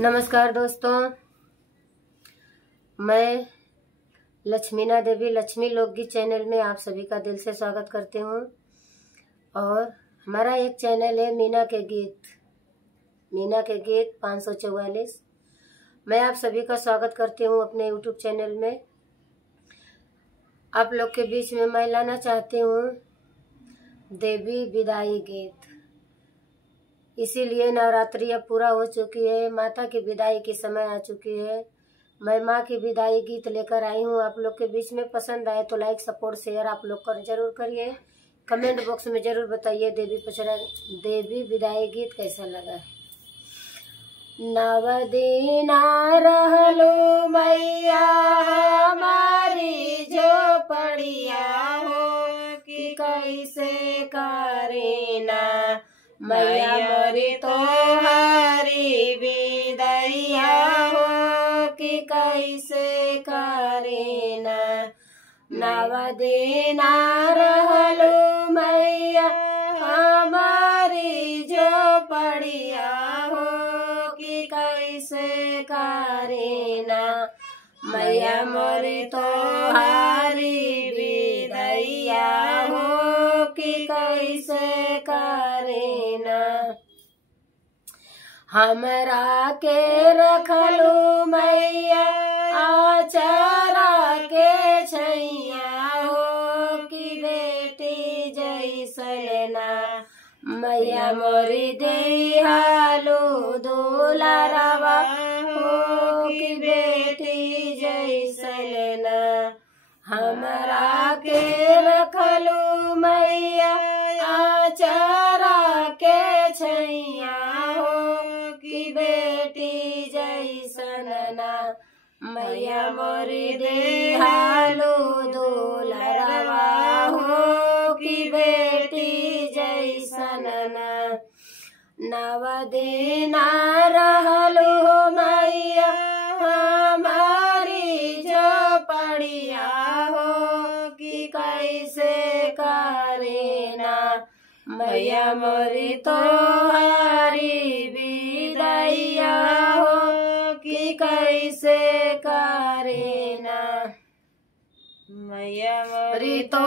नमस्कार दोस्तों, मैं लक्ष्मीना देवी लक्ष्मी लोकगीत चैनल में आप सभी का दिल से स्वागत करती हूँ। और हमारा एक चैनल है मीना के गीत 544। मैं आप सभी का स्वागत करती हूँ अपने यूट्यूब चैनल में। आप लोग के बीच में मैं लाना चाहती हूँ देवी विदाई गीत। इसीलिए नवरात्रि अब पूरा हो चुकी है, माता की विदाई की समय आ चुकी है। मैं माँ की विदाई गीत लेकर आई हूँ आप लोग के बीच में। पसंद आए तो लाइक सपोर्ट शेयर आप लोग कर जरूर करिए। कमेंट बॉक्स में जरूर बताइए देवी विदाई गीत कैसा लगा। नवदीना रहलो मैया हमारी जो पड़िया हो कि कैसे करेना मैया मोरी तो हारी विदैया हो कि कैसे करेना। नवदीना रहलो मैया हमारी जो पड़िया हो कि कैसे करेना मैया मोरी तो हारी विदैया हो कि कैसे करेना। हमरा के रखलू मैया आचारा के छैया हो कि बेटी जैसलना मैया मोरी देहालू दुलारवा हो कि बेटी जैसलना। हमरा के रखलू मैया आचारा के छैया हो कि बेटी जैसलना मैया मोरी देहालू दुलारवा हो कि बेटी जैसलना। नवदीना रहलू मैया हमारी जो पड़िया हो कि कैसे करेना मैया मोरी तो हारी विदैया हो कि कैसे करेना मैया मोरी तो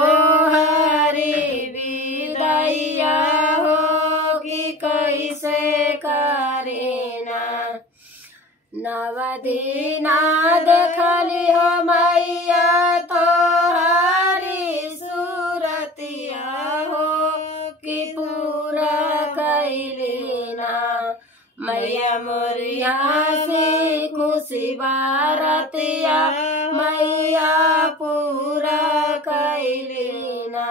हारी विदैया हो कि कैसे करेना। नवदीना देखली हो मैया तो हारी सूरतिया हो कि पूरा कैलेना मैया मोरिया से खुशी बारतिया मैया पूरा कैलेना।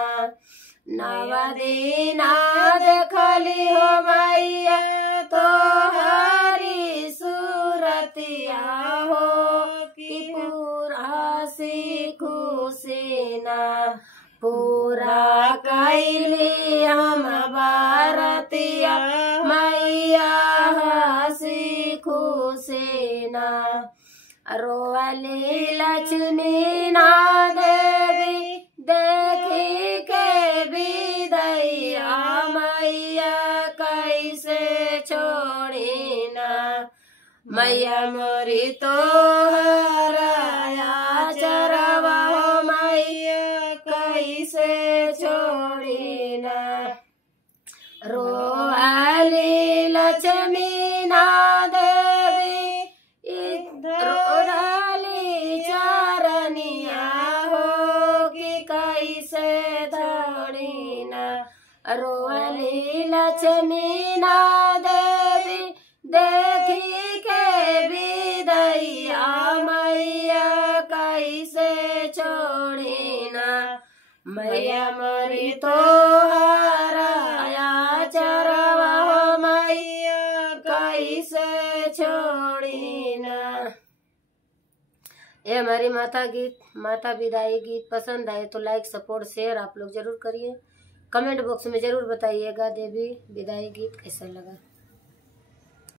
नवदीना देखली हो मैया तो हारी सूरतिया हो कि पूरा सी खुशीना पूरा कैली हम बारतिया मैया हसी खुशीना। रोवली लक्ष्मी ना देवी देखी के विदैया मैया कैसे छोड़ीना मैया मोरी तो हराया चरवा हो मैया कैसे छोड़ीना। रोवली लक्ष्मी ना देवी रोवली चरनिया हो कि कैसे धड़ीना। रोवली लक्ष्मी ना देवी देखी के विदैया मैया कैसे छोड़ीना मैया मोरी तो हराया चरवा हो मैया कैसे छोड़ीना। ये हमारी माता विदाई गीत पसंद आए तो लाइक सपोर्ट शेयर आप लोग जरूर करिए। कमेंट बॉक्स में जरूर बताइएगा देवी विदाई गीत कैसा लगा।